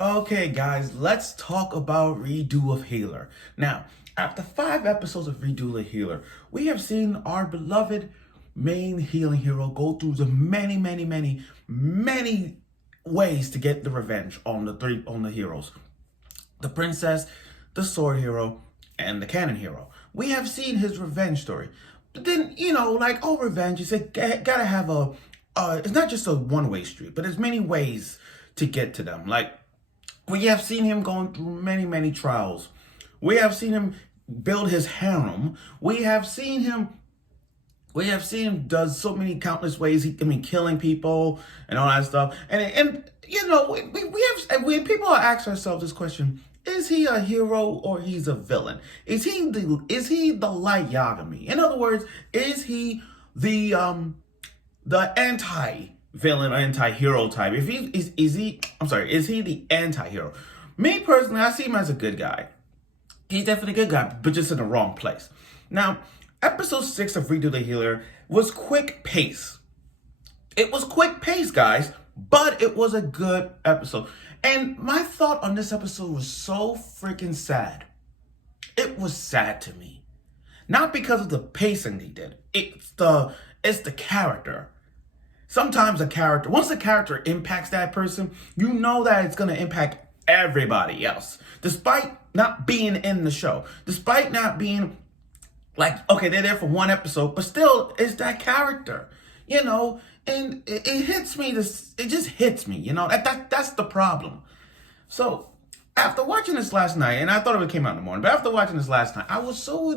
Okay, guys, let's talk about Redo of Healer. Now, after 5 episodes of Redo the Healer, we have seen our beloved main healing hero go through the many ways to get the revenge on the heroes. The princess, the sword hero, and the cannon hero. We have seen his revenge story. But then, revenge, you gotta have it's not just a one-way street, but there's many ways to get to them. Like, we have seen him going through many trials. We have seen him build his harem. We have seen him does so many countless ways. Killing people and all that stuff. And when people ask ourselves this question: is he a hero or he's a villain? Is he the light Yagami? In other words, is he the anti-villain or anti-hero type? Is he the anti-hero? Me personally, I see him as a good guy. He's definitely a good guy, but just in the wrong place. Now, episode 6 of Redo the Healer was quick pace. It was quick pace, guys, but it was a good episode. And my thought on this episode was so freaking sad. It was sad to me. Not because of the pacing they did. It's the character. Sometimes once the character impacts that person, you know that it's going to impact everybody else. Despite not being in the show. Despite not being okay, they're there for one episode, but still, it's that character. And it hits me, it just hits me, that's the problem. So, after watching this last night, and I thought it came out in the morning, but after watching this last night, I was so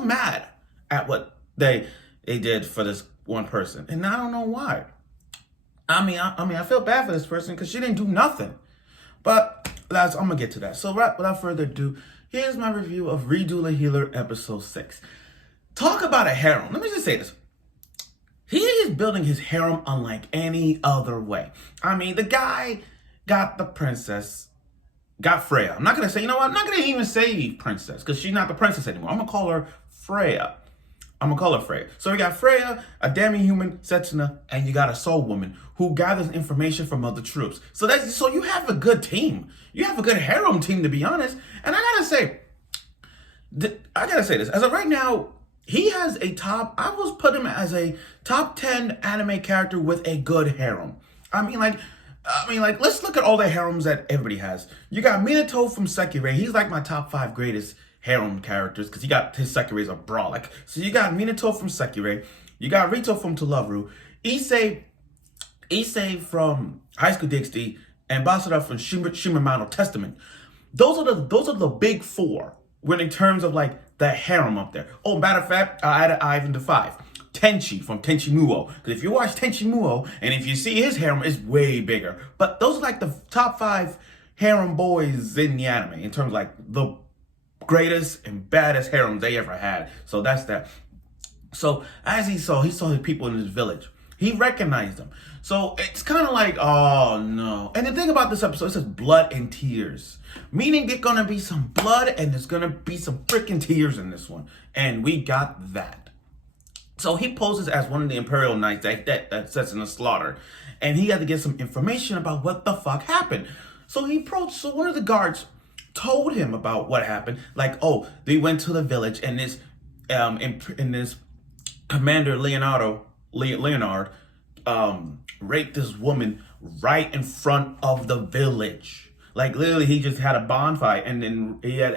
mad at what they did for this one person, and I don't know why. I feel bad for this person because she didn't do nothing. But I'm gonna get to that. So without further ado, here's my review of Redo the Healer episode 6. Talk about a harem. Let me just say this. He is building his harem unlike any other way. The guy got the princess, got Freya. I'm not gonna say, I'm not gonna even say princess, because she's not the princess anymore. I'm gonna call her Freya. So we got Freya, a demi-human Setsuna, and you got a soul woman who gathers information from other troops. So you have a good team. You have a good harem team, to be honest. And I gotta say this. As of right now, he has I was put him as a top 10 anime character with a good harem. Let's look at all the harems that everybody has. You got Minato from Sekirei. He's like my top 5 greatest harem characters because his Sekirei is a brolic. So you got Minato from Sekirei. You got Rito from To Love Ru. Issei from High School DxD, and Basara from Shimamano Testament. Those are the big 4 when in terms of the harem up there. Oh, matter of fact, I added Ivan to 5. Tenchi from Tenchi Muo. Because if you watch Tenchi Muo, and if you see his harem, it's way bigger. But those are the top 5 harem boys in the anime in terms of the greatest and baddest harems they ever had. So that's that. So as he saw the people in his village. He recognized them. So it's kind of oh no. And the thing about this episode, it says blood and tears. Meaning there's going to be some blood and there's going to be some freaking tears in this one. And we got that. So he poses as one of the Imperial Knights that sets in the slaughter. And he had to get some information about what the fuck happened. So one of the guards told him about what happened. They went to the village and this Commander Renard raped this woman right in front of the village. Literally, he just had a bonfire and then he had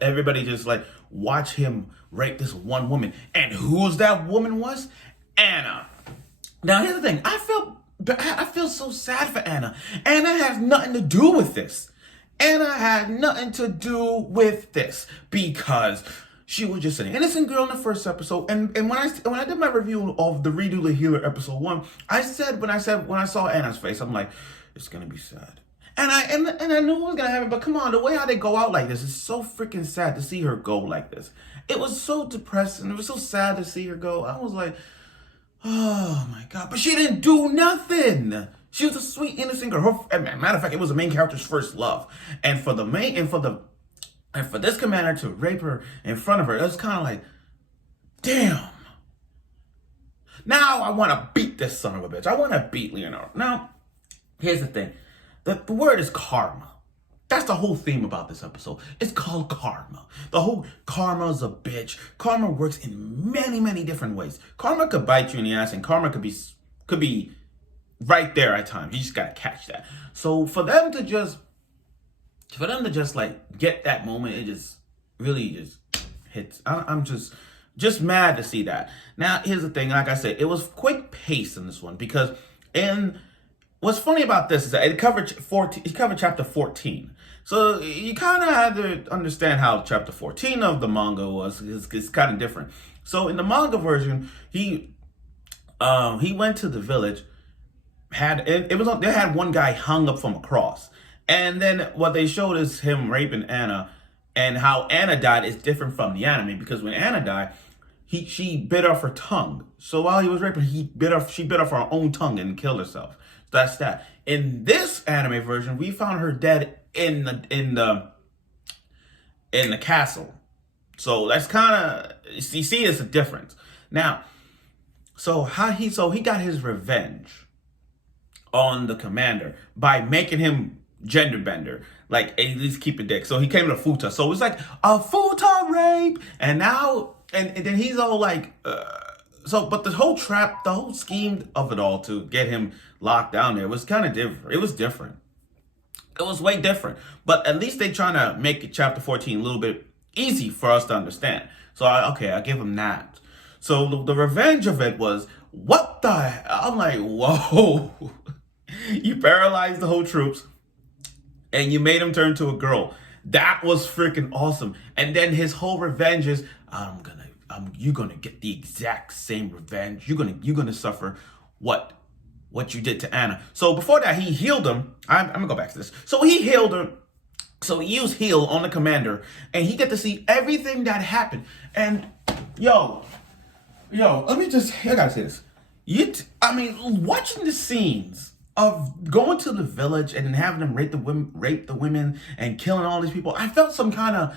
everybody just watch him rape this one woman. And who's that woman was? Anna. Now, here's the thing. I feel so sad for Anna. Anna has nothing to do with this. Because she was just an innocent girl in the first episode. And when I did my review of the Redo the Healer episode 1, when I saw Anna's face, I'm like, it's gonna be sad. And I knew it was gonna happen, but come on, the way how they go out like this is so freaking sad to see her go like this. It was so depressing. It was so sad to see her go. I was like, oh my God. But she didn't do nothing. She was a sweet, innocent girl. Matter of fact, it was the main character's first love. And for this commander to rape her in front of her, it was kind of damn. Now I want to beat this son of a bitch. I want to beat Leonardo. Now, here's the thing. The word is karma. That's the whole theme about this episode. It's called karma. The whole karma's a bitch. Karma works in many, many different ways. Karma could bite you in the ass, and karma could be right there at times. You just gotta catch that. So for them to just like get that moment, it just really just hits. I'm just mad to see that. Now here's the thing. Like I said, it was quick pace in this one because what's funny about this is that it covered chapter 14. So you kind of had to understand how chapter 14 of the manga was. It's kind of different. So in the manga version, he went to the village. They had one guy hung up from a cross, and then what they showed is him raping Anna, and how Anna died is different from the anime because when Anna died, she bit off her tongue. So while he was raping, she bit off her own tongue and killed herself. So that's that. In this anime version, we found her dead in the castle. So that's kind of, you see, it's a difference. Now, so he got his revenge on the commander by making him gender bender, like at least keep a dick. So he came to futa. So it's like a futa rape, and now and then he's all like, but the whole scheme of it all to get him locked down there was kind of different. It was different. It was way different. But at least they trying to make it chapter 14 a little bit easy for us to understand. So I give him that. So the revenge of it was, what the hell? I'm like, whoa. You paralyzed the whole troops and you made him turn to a girl. That was freaking awesome. And then his whole revenge is, you're gonna get the exact same revenge. You're gonna suffer what you did to Anna. So before that, he healed him. I'm gonna go back to this. So he healed him. So he used heal on the commander, and he get to see everything that happened. And yo, I gotta say this. Watching the scenes of going to the village and having them rape the women and killing all these people, I felt some kind of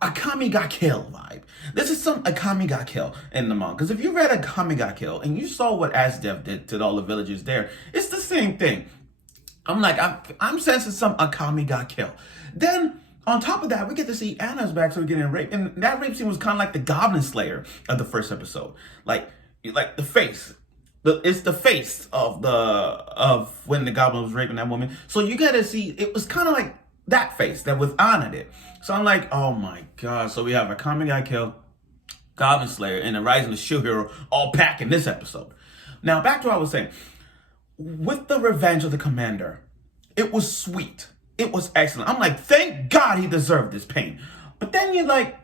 Akame ga Kill vibe. This is some Akame ga Kill in the manga. Because if you read Akame ga Kill and you saw what Asdev did to all the villagers there, it's the same thing. I'm like, I'm sensing some Akame ga Kill. Then on top of that, we get to see Anna's backstory getting raped, and that rape scene was kind of like the Goblin Slayer of the first episode, like the face. It's the face of when the goblin was raping that woman. So you got to see, it was kind of like that face that with Anna did. So I'm like, oh my god. So we have a Akame ga Kill, Goblin Slayer, and the Rising of the Shield Hero all packed in this episode. Now back to what I was saying. With the revenge of the commander, it was sweet. It was excellent. I'm like, thank God he deserved this pain. But then you're like,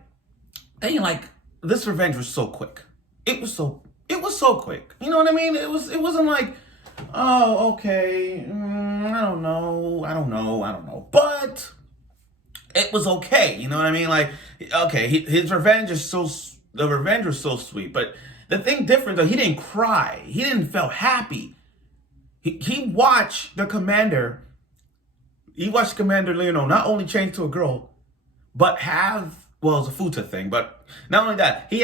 this revenge was so quick. It was so quick. You know what I mean? It wasn't like, oh, okay, I don't know. But it was okay. You know what I mean? Like, okay, his revenge is the revenge was so sweet. But the thing different though, he didn't cry. He didn't feel happy. He watched the commander. He watched Commander Leonardo not only change to a girl, but it's a futa thing. But not only that, he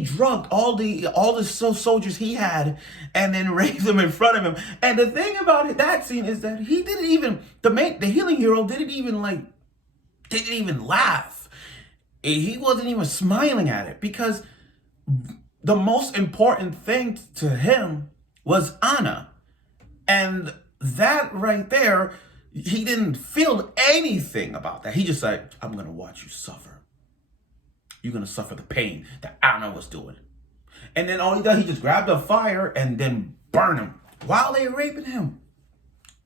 drugged all the soldiers he had, and then raised them in front of him. And the thing about that scene is that he didn't even the healing hero didn't even laugh. He wasn't even smiling at it because the most important thing to him was Anna, and that right there. He didn't feel anything about that. He just like, I'm going to watch you suffer. You're going to suffer the pain that Anna was doing. And then all he does, he just grabbed a fire and then burn him while they raping him.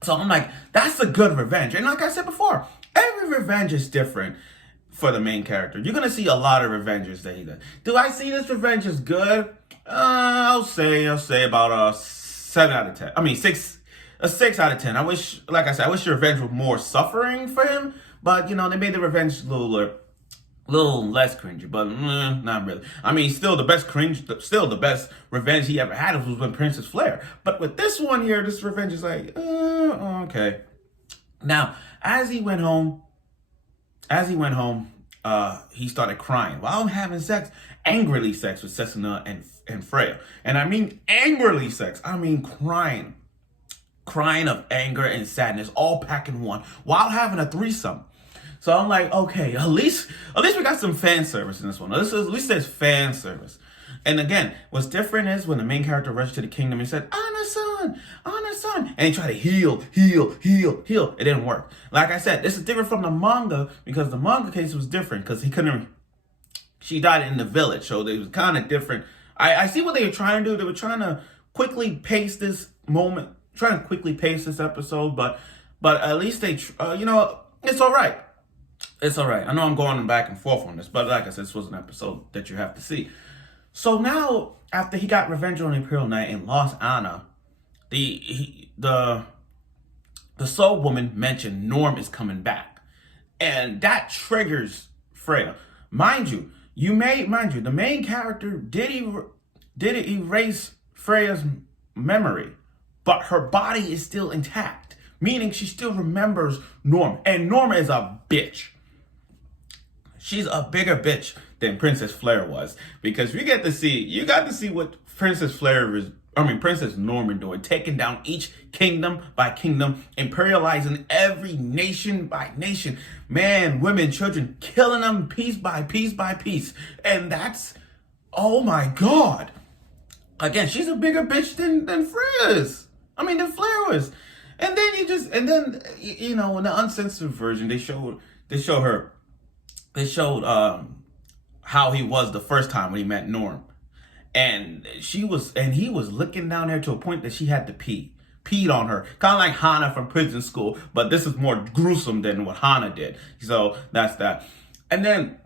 So I'm like, that's a good revenge. And like I said before, every revenge is different for the main character. You're going to see a lot of revenges that he does. Do I see this revenge as good? I'll say about a 7 out of 10. I mean, 6. A 6 out of 10. I wish the revenge was more suffering for him, but they made the revenge a little less cringy, but not really. I mean, still the best revenge he ever had was when Princess Flare. But with this one here, this revenge is like, okay. Now, as he went home, he started crying while having angrily sex with Setsuna and Freya. And I mean angrily sex. I mean crying crying of anger and sadness all packed in one while having a threesome. So I'm like, okay, at least we got some fan service in this one. At least there's fan service. And again, what's different is when the main character rushed to the kingdom, he said, Ana-san, Ana-san. And he tried to heal. It didn't work. Like I said, this is different from the manga because the manga case was different because she died in the village. So it was kind of different. I see what they were trying to do. They were trying to quickly pace this moment, trying to quickly pace this episode. But at least they, it's all right. It's all right. I know I'm going back and forth on this, but like I said, this was an episode that you have to see. So now, after he got revenge on the Imperial Knight and lost Anna, the Soul Woman mentioned Norm is coming back, and that triggers Freya. Mind you, the main character did erase Freya's memory, but her body is still intact, meaning she still remembers Norm, and Norm is a bitch. She's a bigger bitch than Princess Flare was, because you got to see what Princess Norman doing, taking down each kingdom by kingdom, imperializing every nation by nation, man, women, children, killing them piece by piece by piece. And that's, oh my God. Again, she's a bigger bitch than Flare was. And then in the uncensored version, they showed how he was the first time when he met Norm. And he was looking down there to a point that she had to peed on her. Kind of like Hana from Prison School, but this is more gruesome than what Hana did. So that's that. And then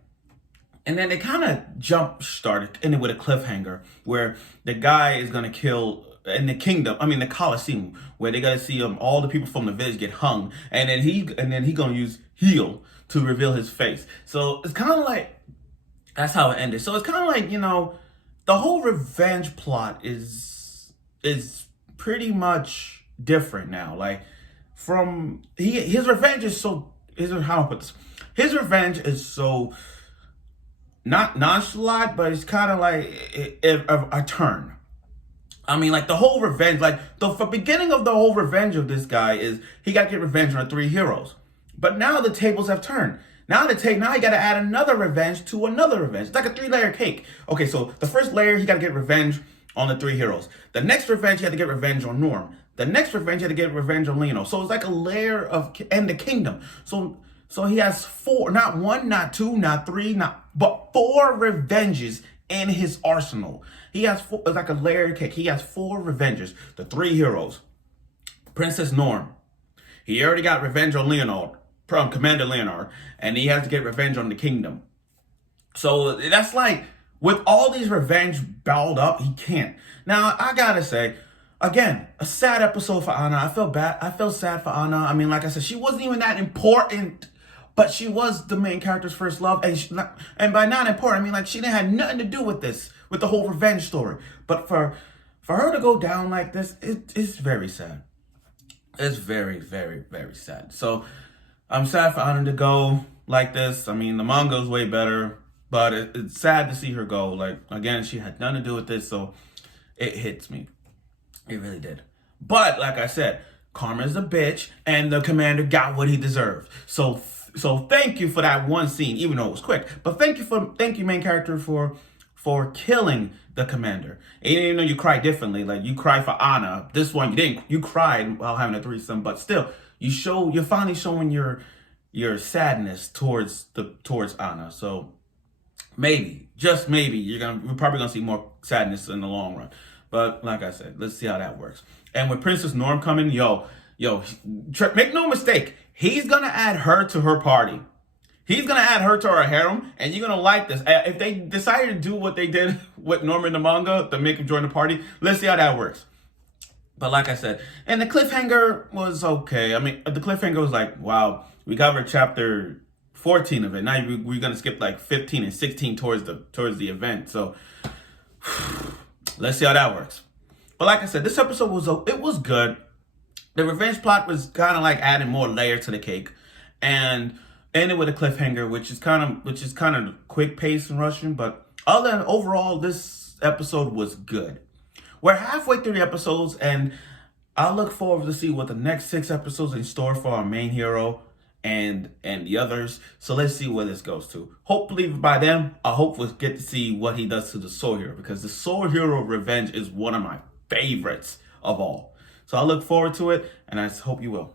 they kind of started ending with a cliffhanger where the guy is gonna kill in the Colosseum, where they gotta see all the people from the village get hung, and then he gonna use heal to reveal his face. So it's kind of like, that's how it ended. So it's kind of like, the whole revenge plot is pretty much different now. Like, his revenge is so, how I put this, his revenge is so not nonchalant, but it's kind of like a turn. I mean, like the whole revenge, like the beginning of the whole revenge of this guy is he got to get revenge on the three heroes. But now the tables have turned. Now you got to add another revenge to another revenge. It's like a 3-layer cake. Okay, so the first layer, he got to get revenge on the three heroes. The next revenge, he had to get revenge on Norm. The next revenge, he had to get revenge on Lino. So it's like a layer and the kingdom. So he has 4, not 1, not 2, not 3, but 4 revenges in his arsenal. He has 4, it's like a layer cake. He has 4 revenges. The 3 heroes. Princess Norm. He already got revenge on Leonard. From Commander Renard, and he has to get revenge on the kingdom. So that's like, with all these revenge balled up, he can't. Now, I gotta say, again, a sad episode for Anna. I felt sad for Anna. I mean, like I said, she wasn't even that important, but she was the main character's first love, and by not important, I mean, like, she didn't have nothing to do with this, with the whole revenge story. But for her to go down like this, it's very sad. It's very, very, very sad. So I'm sad for Anna to go like this. I mean, the manga is way better, but it's sad to see her go. Like, again, she had nothing to do with this, so it hits me. It really did. But, like I said, karma is a bitch, and the commander got what he deserved. So thank you for that one scene, even though it was quick. But thank you, main character, for killing the commander. Even though you cry differently, like you cry for Anna. This one you didn't. You cried while having a threesome, but still. You're finally showing your sadness towards Anna. So maybe, just maybe, we're probably gonna see more sadness in the long run. But like I said, let's see how that works. And with Princess Norm coming, make no mistake, he's gonna add her to her party. He's gonna add her to her harem, and you're gonna like this. If they decide to do what they did with Norm in the manga to make him join the party, let's see how that works. But like I said, and the cliffhanger was okay. I mean, the cliffhanger was like, wow, we covered chapter 14 of it. Now we're going to skip like 15 and 16 towards the event. So let's see how that works. But like I said, this episode was good. The revenge plot was kind of like adding more layer to the cake, and ended with a cliffhanger, which is kind of quick pace and rushing. But other than overall, this episode was good. We're halfway through the episodes, and I'll look forward to see what the next 6 episodes in store for our main hero and the others. So let's see where this goes to. Hopefully by then, I hope we'll get to see what he does to the Sword Hero, because the Sword Hero Revenge is one of my favorites of all. So I look forward to it, and I hope you will.